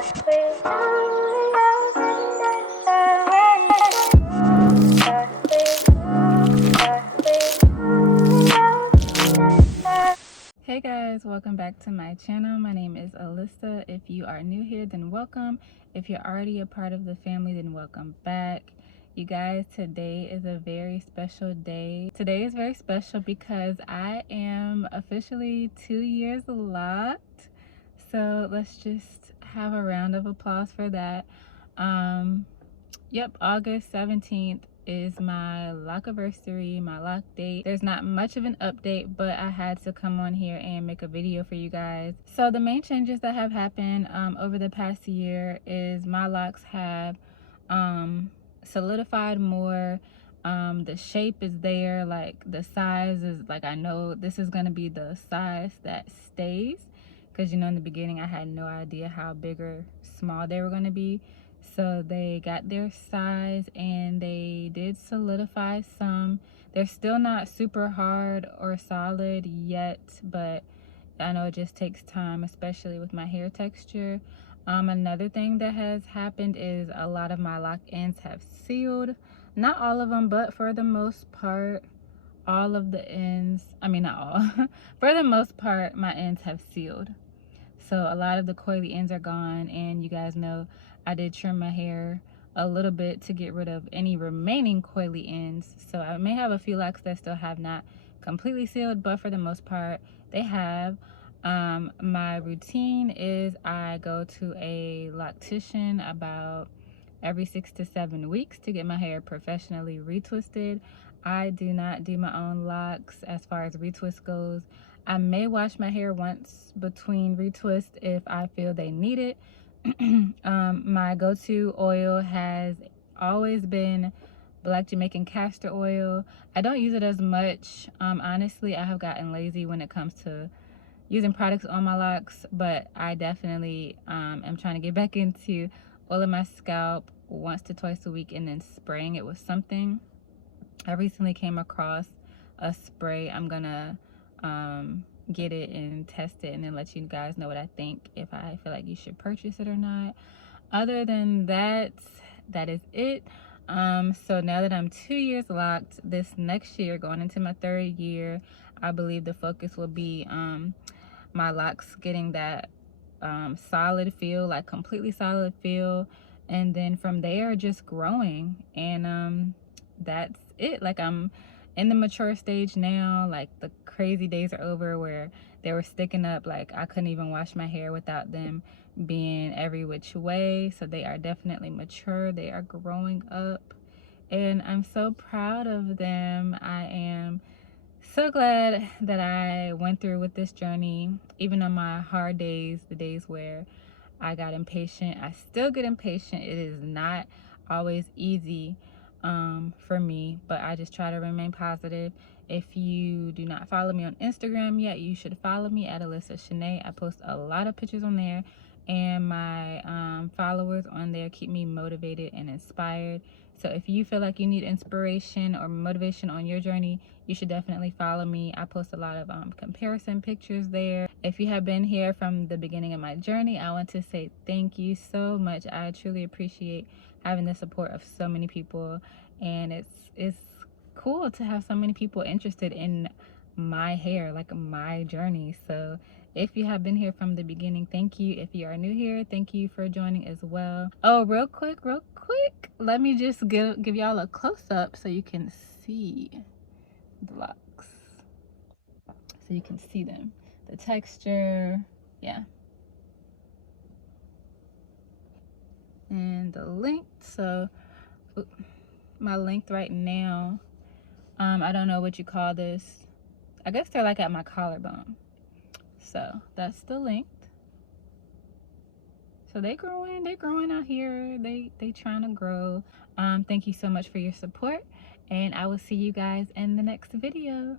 Hey guys, welcome back to my channel. My name is Alyssa. If you are new here, then welcome. If you're already a part of the family, then welcome back. You guys, today is a very special day. Today is very special because I am officially 2 years locked. So let's just have a round of applause for that. Yep, August 17th is my locaversary, my lock date. There's not much of an update, but I had to come on here and make a video for you guys. So the main changes that have happened over the past year is my locks have solidified more. The shape is there, like the size is like, I know this is going to be the size that stays, because you know in the beginning I had no idea how big or small they were going to be. So they got their size and they did solidify some. They're still not super hard or solid yet, but I know it just takes time, especially with my hair texture. Another thing that has happened is a lot of my lock ends have sealed. Not all of them, but for the most part, all of the ends, I mean not all, for the most part, my ends have sealed. So a lot of the coily ends are gone, and you guys know I did trim my hair a little bit to get rid of any remaining coily ends. So I may have a few locks that still have not completely sealed, but for the most part they have. My routine is I go to a loctician about every 6 to 7 weeks to get my hair professionally retwisted. I do not do my own locks as far as retwist goes. I may wash my hair once between retwists if I feel they need it. My go-to oil has always been black Jamaican castor oil. I don't use it as much. Honestly, I have gotten lazy when it comes to using products on my locks, but I definitely am trying to get back into oiling my scalp once to twice a week and then spraying it with something. I recently came across a spray. I'm gonna get it and test it and then let you guys know what I think, if I feel like you should purchase it or not. Other than that, that is it. So now that I'm 2 years locked, this next year going into my 3rd year, I believe the focus will be my locks getting that solid feel, like completely solid feel, and then from there just growing. And that's it. Like, I'm in the mature stage now. Like, the crazy days are over where they were sticking up, like I couldn't even wash my hair without them being every which way. So they are definitely mature, they are growing up, and I'm so proud of them. I am so glad that I went through with this journey, even on my hard days, the days where I got impatient. I still get impatient. It is not always easy for me, but I just try to remain positive. If you do not follow me on Instagram yet, you should follow me at Alyssa Shenaye. I post a lot of pictures on there, and my followers on there keep me motivated and inspired. So if you feel like you need inspiration or motivation on your journey, you should definitely follow me. I post a lot of comparison pictures there. If you have been here from the beginning of my journey, I want to say thank you so much. I truly appreciate having the support of so many people, and it's cool to have so many people interested in my hair, like my journey. So if you have been here from the beginning, thank you. If you are new here, thank you for joining as well. Oh, real quick, let me just give y'all a close-up so you can see the locks, so you can see them, the texture, yeah, and the length. So my length right now, I don't know what you call this. I guess they're like at my collarbone. So that's the length. So they growing out here. They trying to grow. Thank you so much for your support, and I will see you guys in the next video.